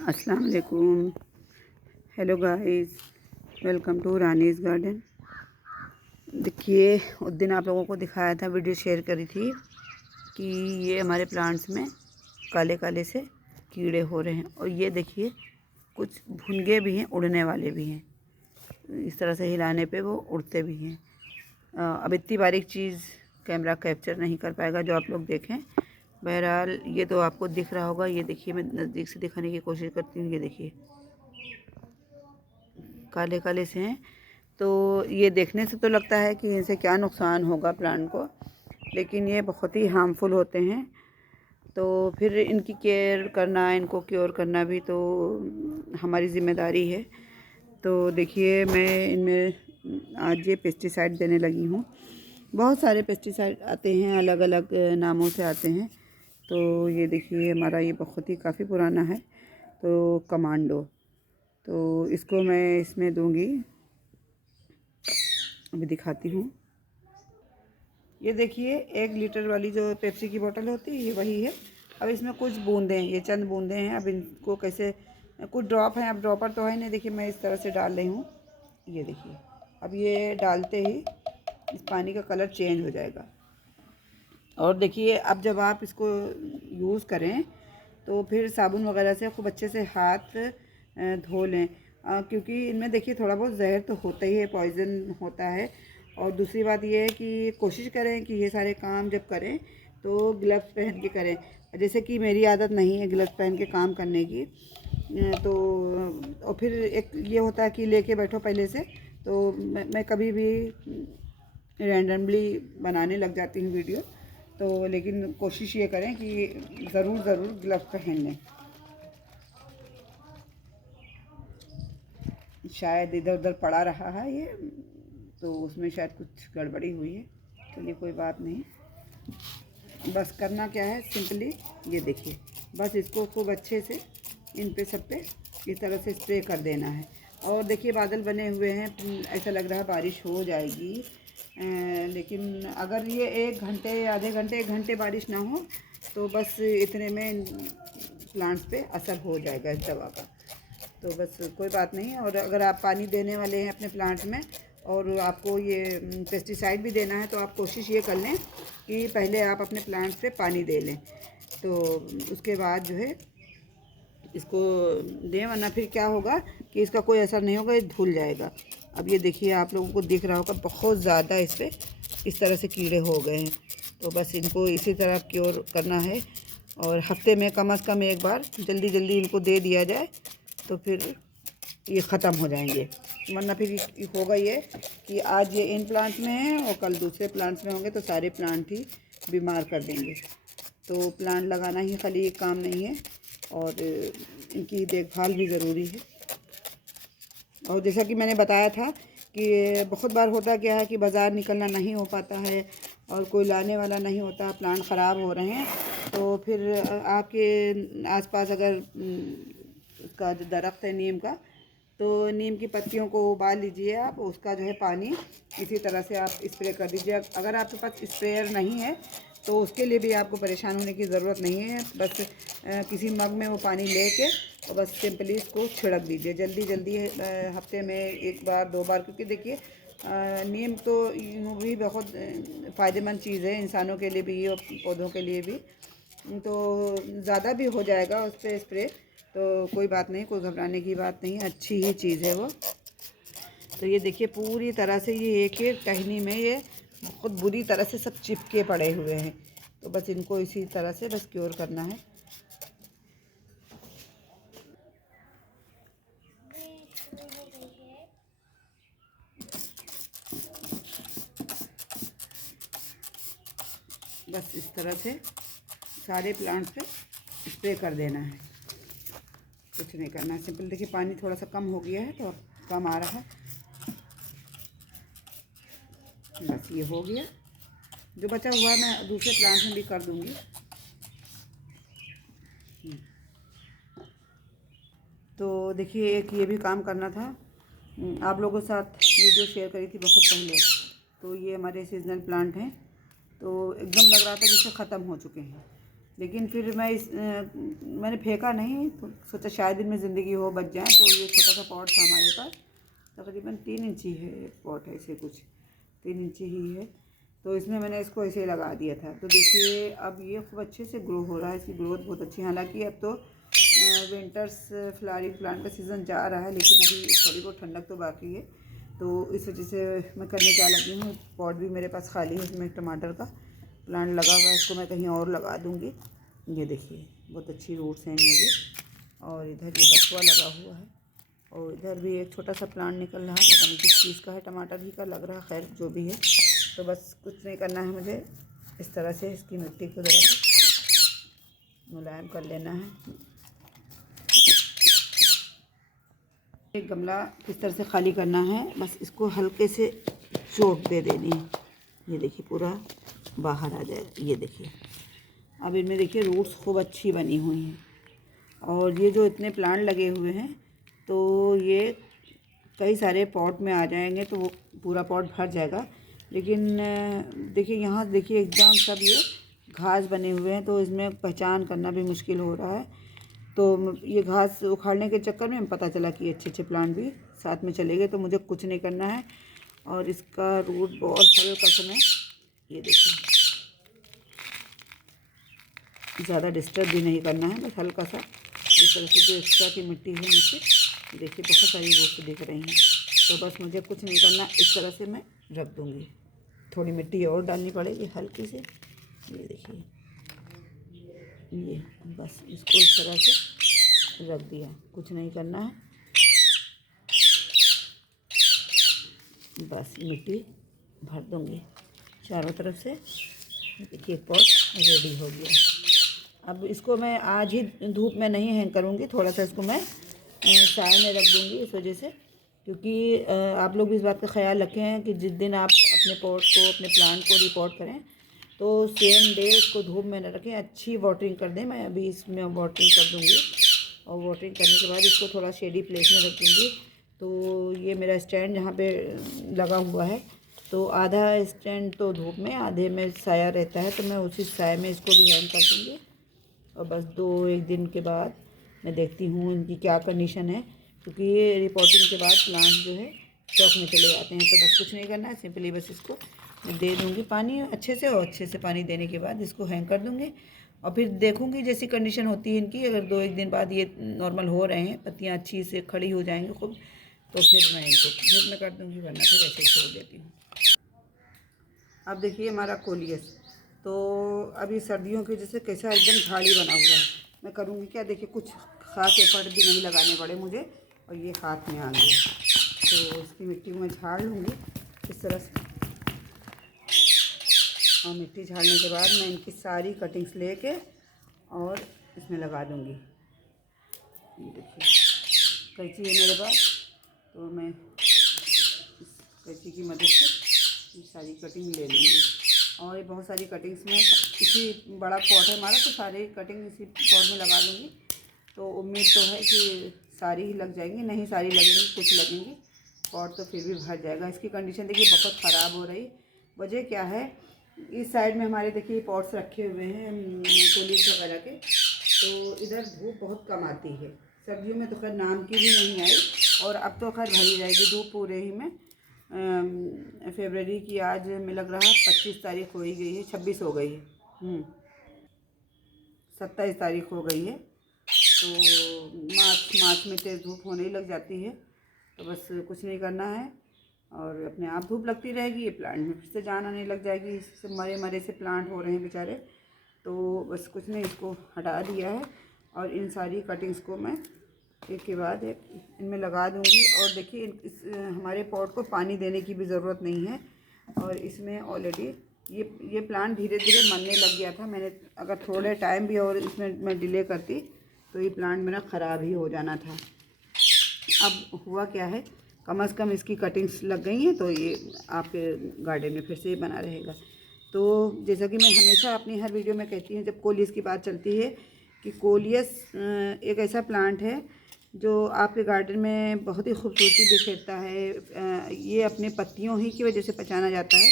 अस्सलाम वालेकुम। Hello guys, welcome to Rani's garden. देखिए, उस दिन आप लोगों को दिखाया था, वीडियो शेयर करी थी कि ये हमारे प्लांट्स में काले काले से कीड़े हो रहे हैं। और ये देखिए, कुछ भुनगे भी हैं, उड़ने वाले भी हैं। इस तरह से हिलाने पे वो उड़ते भी हैं। अब इतनी बारीक चीज़ कैमरा कैप्चर नहीं कर पाएगा जो आप लोग देखें। बहरहाल ये तो आपको दिख रहा होगा। ये देखिए, मैं नज़दीक से दिखाने की कोशिश करती हूँ। ये देखिए, काले काले से हैं। तो ये देखने से तो लगता है कि इनसे क्या नुकसान होगा प्लांट को, लेकिन ये बहुत ही हार्मफुल होते हैं। तो फिर इनकी केयर करना, इनको क्योर करना भी तो हमारी ज़िम्मेदारी है। तो देखिए, मैं इनमें आज ये पेस्टिसाइड देने लगी हूँ। बहुत सारे पेस्टिसाइड आते हैं, अलग अलग नामों से आते हैं। तो ये देखिए, हमारा ये बहुत ही काफ़ी पुराना है, तो कमांडो। तो इसको मैं इसमें दूंगी, अभी दिखाती हूँ। ये देखिए, 1 लीटर वाली जो पेप्सी की बोतल होती है, ये वही है। अब इसमें कुछ बूंदे हैं, ये चंद बूंदे हैं। अब इनको कैसे, कुछ ड्रॉप हैं, अब ड्रॉपर तो है नहीं। देखिए, मैं इस तरह से डाल रही हूँ। ये देखिए, अब ये डालते ही इस पानी का कलर चेंज हो जाएगा। और देखिए, अब जब आप इसको यूज़ करें तो फिर साबुन वगैरह से खूब अच्छे से हाथ धो लें, क्योंकि इनमें देखिए थोड़ा बहुत जहर तो होता ही है, पॉइज़न होता है। और दूसरी बात ये है कि कोशिश करें कि ये सारे काम जब करें तो ग्लव्स पहन के करें। जैसे कि मेरी आदत नहीं है ग्लव्स पहन के काम करने की, तो और फिर एक ये होता है कि लेके बैठो पहले से। तो मैं कभी भी रैंडमली बनाने लग जाती हूँ वीडियो। तो लेकिन कोशिश ये करें कि ज़रूर ग्लव्स पहन लें। शायद इधर उधर पड़ा रहा है ये, तो उसमें शायद कुछ गड़बड़ी हुई है। चलिए, कोई बात नहीं। बस करना क्या है, सिंपली ये देखिए, बस इसको खूब अच्छे से इन पे सब पे इस तरह से स्प्रे कर देना है। और देखिए, बादल बने हुए हैं, ऐसा लग रहा है बारिश हो जाएगी। लेकिन अगर ये 1 घंटे या आधे घंटे 1 घंटे बारिश ना हो तो बस इतने में प्लांट्स पे असर हो जाएगा इस दवा का। तो बस कोई बात नहीं। और अगर आप पानी देने वाले हैं अपने प्लांट में और आपको ये पेस्टिसाइड भी देना है, तो आप कोशिश ये कर लें कि पहले आप अपने प्लांट्स पे पानी दे लें, तो उसके बाद जो है इसको दें। वरना फिर क्या होगा कि इसका कोई असर नहीं होगा, ये धुल जाएगा। अब ये देखिए, आप लोगों को दिख रहा होगा बहुत ज़्यादा इस पर इस तरह से कीड़े हो गए हैं। तो बस इनको इसी तरह क्योर करना है। और हफ्ते में कम से कम एक बार जल्दी जल्दी इनको दे दिया जाए तो फिर ये ख़त्म हो जाएंगे। वरना फिर होगा ये कि आज ये इन प्लांट्स में हैं और कल दूसरे प्लांट्स में होंगे, तो सारे प्लांट ही बीमार कर देंगे। तो प्लांट लगाना ही खाली एक काम नहीं है, और इनकी देखभाल भी ज़रूरी है। और जैसा कि मैंने बताया था कि बहुत बार होता क्या है कि बाज़ार निकलना नहीं हो पाता है और कोई लाने वाला नहीं होता, प्लांट ख़राब हो रहे हैं। तो फिर आपके आसपास अगर उसका जो दरख्त है नीम का, तो नीम की पत्तियों को उबाल लीजिए आप, उसका जो है पानी इसी तरह से आप स्प्रे कर दीजिए। अगर आपके पास स्प्रेयर नहीं है तो उसके लिए भी आपको परेशान होने की ज़रूरत नहीं है। बस किसी मग में वो पानी लेके और बस सिंपली इसको छिड़क दीजिए जल्दी जल्दी, हफ्ते में 1 बार 2 बार। क्योंकि देखिए, नीम तो यूँ भी बहुत फ़ायदेमंद चीज़ है, इंसानों के लिए भी और पौधों के लिए भी। तो ज़्यादा भी हो जाएगा उस पर स्प्रे तो कोई बात नहीं, कोई घबराने की बात नहीं, अच्छी ही चीज़ है वो। तो ये देखिए, पूरी तरह से ये एक एक टहनी में ये बहुत बुरी तरह से सब चिपके पड़े हुए हैं। तो बस इनको इसी तरह से बस क्योर करना है। बस इस तरह से सारे प्लांट्स पे स्प्रे कर देना है, कुछ नहीं करना है। सिंपल देखिए, पानी थोड़ा सा कम हो गया है, तो कम आ रहा है। बस ये हो गया। जो बचा हुआ मैं दूसरे प्लांट में भी कर दूंगी। तो देखिए, एक ये भी काम करना था। आप लोगों के साथ वीडियो शेयर करी थी बहुत पहले। तो ये हमारे सीजनल प्लांट हैं, तो एकदम लग रहा था जैसे ख़त्म हो चुके हैं, लेकिन फिर मैंने फेंका नहीं, तो सोचा शायद इनमें ज़िंदगी हो, बच जाए। तो ये छोटा सा पॉट था हमारे पास, तकरीबन 3 इंची है पॉट, ऐसे कुछ 3 इंची ही है। तो इसमें मैंने इसको ऐसे लगा दिया था। तो देखिए अब ये खूब अच्छे से ग्रो हो रहा है, इसकी ग्रोथ बहुत अच्छी है। हालांकि अब तो विंटर्स फ्लावरिंग प्लांट का सीज़न जा रहा है, लेकिन अभी थोड़ी बहुत ठंडक तो बाकी है। तो इस वजह से मैं करने क्या लगी हूँ, पॉट भी मेरे पास खाली है, इसमें टमाटर का प्लांट लगा हुआ है, इसको मैं कहीं और लगा दूँगी। ये देखिए बहुत अच्छी रूट्स हैं इनमें भी। और इधर ये बथुआ लगा हुआ है, और इधर भी एक छोटा सा प्लांट निकल रहा है, पता नहीं किस चीज़ का है, टमाटर ही का लग रहा है। खैर जो भी है, तो बस कुछ नहीं करना है मुझे, इस तरह से इसकी मिट्टी को ज़रा सा मुलायम कर लेना है। एक गमला किस तरह से खाली करना है, बस इसको हल्के से चोट दे देनी है। ये देखिए पूरा बाहर आ जाए। ये देखिए अब इनमें देखिए रूट्स खूब अच्छी बनी हुई हैं, और ये जो इतने प्लांट लगे हुए हैं, तो ये कई सारे पॉट में आ जाएंगे, तो वो पूरा पॉट भर जाएगा। लेकिन देखिए यहाँ देखिए एकदम सब ये घास बने हुए हैं, तो इसमें पहचान करना भी मुश्किल हो रहा है। तो ये घास उखाड़ने के चक्कर में पता चला कि अच्छे अच्छे प्लांट भी साथ में चले गए। तो मुझे कुछ नहीं करना है, और इसका रूट बहुत हल्का सा मैं, ये देखिए ज़्यादा डिस्टर्ब भी नहीं करना है, बस हल्का सा इस तरह से जो एक्स्ट्रा की मिट्टी है नीचे, देखिए बहुत सारी रूट्स दिख रही हैं। तो बस मुझे कुछ नहीं करना, इस तरह से मैं रख दूँगी। थोड़ी मिट्टी और डालनी पड़ेगी हल्की से। ये देखिए ये बस इसको इस तरह से रख दिया, कुछ नहीं करना है, बस मिट्टी भर दूँगी चारों तरफ से। देखिए पॉट रेडी हो गया। अब इसको मैं आज ही धूप में नहीं हैंग करूँगी, थोड़ा सा इसको मैं साए में रख दूँगी, इस वजह से क्योंकि आप लोग भी इस बात का ख्याल रखें कि जिस दिन आप अपने पॉट को, अपने प्लांट को रिपोर्ट करें, तो सेम डे उसको धूप में न रखें, अच्छी वाटरिंग कर दें। मैं अभी इसमें वाटरिंग कर दूँगी, और वाटरिंग करने के बाद इसको थोड़ा शेडी प्लेस में रख दूँगी। तो ये मेरा स्टैंड जहाँ पे लगा हुआ है, तो आधा स्टैंड तो धूप में, आधे में साया रहता है, तो मैं उसी साए में इसको भी हैंग कर दूँगी। और बस 2-1 दिन के बाद मैं देखती हूँ इनकी क्या कंडीशन है, क्योंकि ये रिपोर्टिंग के बाद प्लांट जो है स्टॉक में चले जाते हैं। तो बस कुछ नहीं करना है, सिंपली बस इसको मैं दे दूँगी पानी अच्छे से, और अच्छे से पानी देने के बाद इसको हैंग कर दूँगी। और फिर देखूँगी जैसी कंडीशन होती है इनकी, अगर 2-1 दिन बाद ये नॉर्मल हो रहे हैं, पत्तियाँ अच्छी से खड़ी हो जाएंगी खुद, तो फिर मैं इनको धूप में कर दूँगी, वरना फिर ऐसे छोड़ देती हूँ। अब देखिए हमारा कोलियस, तो अभी सर्दियों की वजह से कैसा एकदम झाड़ी बना हुआ है। मैं करूँगी क्या, देखिए कुछ ख़ास एफर्ट भी नहीं लगाने पड़े मुझे, और ये हाथ में आ गया। तो इसकी मिट्टी में झाड़ लूँगी इस तरह से, और मिट्टी झाड़ने के बाद मैं इनकी सारी कटिंग्स लेके और इसमें लगा दूँगी। ये देखिए कैंची है मेरे पास, तो मैं इस कैंची की मदद से ये सारी कटिंग ले लूँगी। और ये बहुत सारी कटिंग्स में, इसी बड़ा पॉट है हमारा, तो सारी कटिंग इसी पॉट में लगा दूँगी। तो उम्मीद तो है कि सारी ही लग जाएंगी, नहीं सारी लगेंगी, कुछ लगेंगी, पॉट तो फिर भी भर जाएगा। इसकी कंडीशन देखिए बहुत ख़राब हो रही, वजह क्या है, इस साइड में हमारे देखिए पॉट्स रखे हुए हैं कोलियस वगैरह के, तो इधर धूप बहुत कम आती है। सर्दियों में तो खैर नाम की भी नहीं आई, और अब तो खैर भरी जाएगी धूप पूरे ही में। फरवरी की आज में लग रहा है 25 तारीख हो ही गई है, 26 हो गई है, 27 तारीख हो गई है। तो मार्च में तेज़ धूप होने ही लग जाती है। तो बस कुछ नहीं करना है, और अपने आप धूप लगती रहेगी, ये प्लांट में फिर से जान आने लग जाएगी। इससे मरे मरे से प्लांट हो रहे हैं बेचारे। तो बस कुछ नहीं, इसको हटा दिया है, और इन सारी कटिंग्स को मैं एक के बाद एक इनमें लगा दूंगी। और देखिए इस हमारे पॉट को पानी देने की भी ज़रूरत नहीं है, और इसमें ऑलरेडी ये प्लांट धीरे धीरे मरने लग गया था। मैंने अगर थोड़े टाइम भी और इसमें मैं डिले करती, तो ये प्लांट मेरा ख़राब ही हो जाना था। अब हुआ क्या है, कम से कम इसकी कटिंग्स लग गई हैं, तो ये आपके गार्डन में फिर से बना रहेगा। तो जैसा कि मैं हमेशा अपनी हर वीडियो में कहती हूँ, जब कोलियस की बात चलती है, कि कोलियस एक ऐसा प्लांट है जो आपके गार्डन में बहुत ही खूबसूरती बिखेरता है। ये अपने पत्तियों ही की वजह से पहचाना जाता है,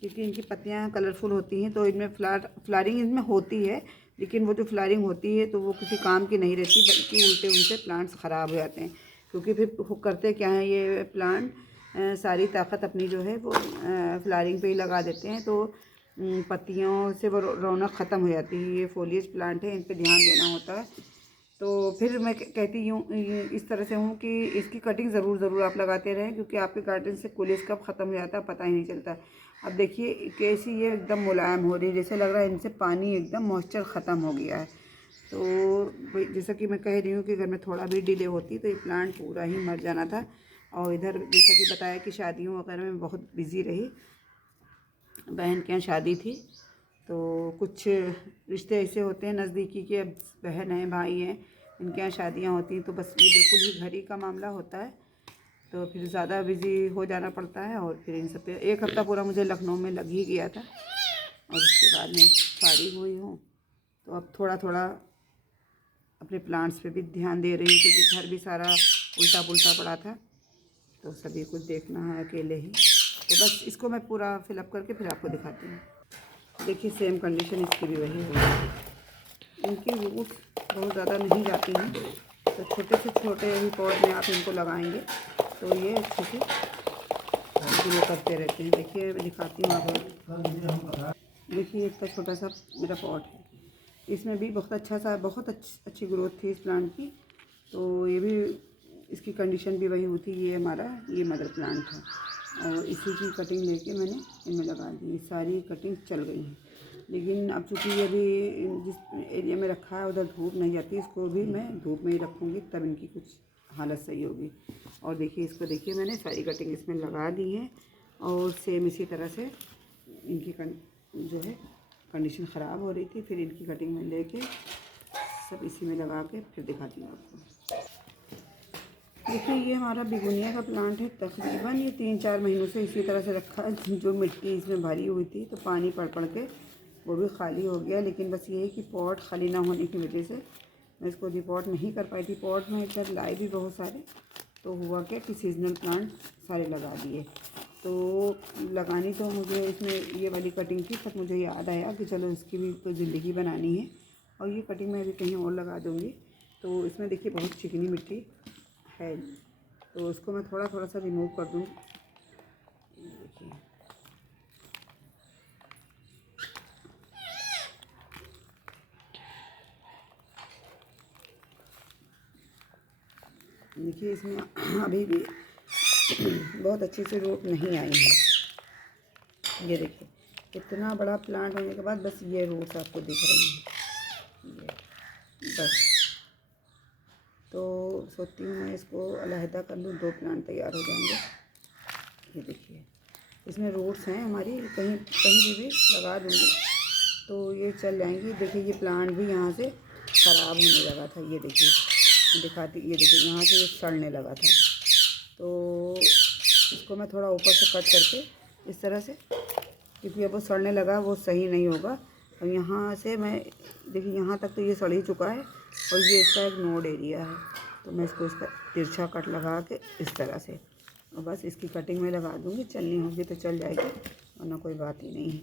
क्योंकि इनकी पत्तियाँ कलरफुल होती हैं, तो इनमें फ्लावरिंग इनमें होती है, लेकिन वो जो फ्लावरिंग होती है तो वो किसी काम की नहीं रहती, बल्कि उल्टे उनसे प्लांट्स ख़राब हो जाते हैं। क्योंकि फिर करते क्या है ये प्लांट, सारी ताकत अपनी जो है वो फ्लावरिंग पे ही लगा देते हैं, तो पत्तियों से वो रौनक ख़त्म हो जाती है। ये फोलिएज प्लांट है, इन पर ध्यान देना होता है। तो फिर मैं कहती हूँ इस तरह से हूँ कि इसकी कटिंग ज़रूर आप लगाते रहें, क्योंकि आपके गार्डन से कोलियस कब ख़त्म हो जाता है पता ही नहीं चलता। अब देखिए कैसी ये एकदम मुलायम हो रही है, जैसे लग रहा है इनसे पानी एकदम मॉइस्चर ख़त्म हो गया है। तो जैसा कि मैं कह रही हूँ कि अगर मैं थोड़ा भी डिले होती तो ये प्लांट पूरा ही मर जाना था। और इधर जैसा कि बताया कि शादियों वगैरह में बहुत बिज़ी रही, बहन के यहाँ शादी थी, तो कुछ रिश्ते ऐसे होते हैं नज़दीकी के, अब बहन हैं भाई हैं, इनके यहाँ शादियाँ होती हैं, तो बस ये बिल्कुल ही घर ही का मामला होता है। तो फिर ज़्यादा बिज़ी हो जाना पड़ता है, और फिर इन सब पे 1 हफ़्ता पूरा मुझे लखनऊ में लग ही गया था। और उसके बाद में फारिग हुई हूँ, तो अब थोड़ा थोड़ा अपने प्लांट्स पे भी ध्यान दे रही हूँ, क्योंकि घर भी सारा उल्टा पुल्टा पड़ा था, तो सभी कुछ देखना है अकेले ही। तो बस इसको मैं पूरा फिलअप करके फिर आपको दिखाती हूँ। देखिए सेम कंडीशन इसकी भी वही हुई। इनकी रूट्स बहुत ज़्यादा नहीं जाती हैं, तो छोटे से छोटे ही पौध में आप इनको लगाएंगे तो ये अच्छे से ग्रो करते रहते हैं। देखिए मैं दिखाती हूँ आपको। देखिए इतना छोटा सा मेरा पॉट है, इसमें भी बहुत अच्छी ग्रोथ थी इस प्लांट की। तो ये भी इसकी कंडीशन भी वही हुई थी। ये हमारा ये मदर प्लांट था, और इसी की कटिंग लेके मैंने इनमें लगा दी। सारी कटिंग चल गई हैं, लेकिन अब चूँकि ये भी जिस एरिया में रखा है उधर धूप नहीं जाती, इसको भी मैं धूप में ही रखूँगी, तब इनकी कुछ हालत सही होगी। और देखिए इसको देखिए मैंने सारी कटिंग इसमें लगा दी है, और सेम इसी तरह से इनकी जो है कंडीशन ख़राब हो रही थी, फिर इनकी कटिंग में लेके सब इसी में लगा के फिर दिखाती हूँ आपको। देखिए ये हमारा बिगुनिया का प्लांट है, तकरीबन ये 3-4 महीनों से इसी तरह से रखा है। जो मिट्टी इसमें भरी हुई थी तो पानी पड़ के वो भी खाली हो गया, लेकिन बस ये है कि पॉट खाली ना होने की वजह से मैं इसको रिपोर्ट नहीं कर पाई थी। पॉट में इधर लाए भी बहुत सारे, तो हुआ क्या कि सीजनल प्लांट सारे लगा दिए। तो लगानी तो मुझे इसमें ये वाली कटिंग थी, तब मुझे याद आया कि चलो इसकी भी तो ज़िंदगी बनानी है, और ये कटिंग मैं अभी कहीं और लगा दूँगी। तो इसमें देखिए बहुत चिकनी मिट्टी है, तो उसको मैं थोड़ा सा रिमूव कर दूँगी। देखिए इसमें अभी भी बहुत अच्छे से रूट नहीं आई है। ये देखिए इतना बड़ा प्लांट होने के बाद बस ये रूट्स आपको दिख रहे हैं, ये बस। तो सोचती हूँ मैं इसको अलहदा कर लूँ, 2 प्लांट तैयार हो जाएंगे। ये देखिए इसमें रूट्स हैं हमारी, कहीं कहीं भी लगा दूँगी तो ये चल जाएंगी। देखिए ये प्लांट भी यहाँ से ख़राब होने लगा था, ये देखिए दिखाती, ये देखिए यहाँ से ये सड़ने लगा था। तो इसको मैं थोड़ा ऊपर से कट करके इस तरह से, क्योंकि अब वो सड़ने लगा, वो सही नहीं होगा। और यहाँ से मैं देखिए यहाँ तक तो ये सड़ ही चुका है, और ये इसका एक नोड एरिया है, तो मैं इसको इसका तिरछा कट लगा के इस तरह से, और बस इसकी कटिंग में लगा दूँगी। चलनी होगी तो चल जाएगी, वरना कोई बात ही नहीं है।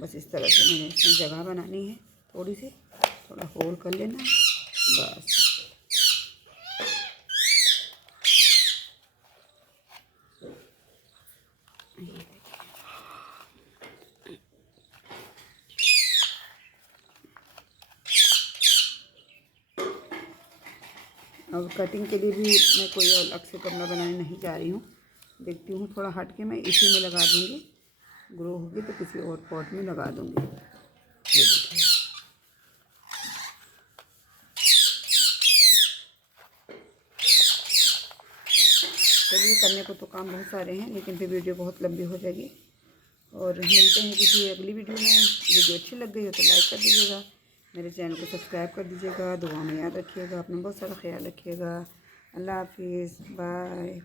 बस इस तरह से मैंने इसमें जगह बनानी है, थोड़ी सी थोड़ा होल कर लेना बस। अब कटिंग के लिए भी मैं कोई अलग से गमला बनाने नहीं जा रही हूँ। देखती हूँ थोड़ा हट के मैं इसी में लगा दूँगी, ग्रो होगी तो किसी और पॉट में लगा दूँगी। ये देखिए चलिए, करने को तो काम बहुत सारे हैं, लेकिन फिर वीडियो बहुत लंबी हो जाएगी। और मिलते हैं किसी अगली वीडियो में। वीडियो अच्छी लग गई हो तो लाइक कर दीजिएगा, मेरे चैनल को सब्सक्राइब कर दीजिएगा। दुआ में याद रखिएगा, अपना बहुत सारा ख्याल रखिएगा। अल्लाह हाफिज़, बाय।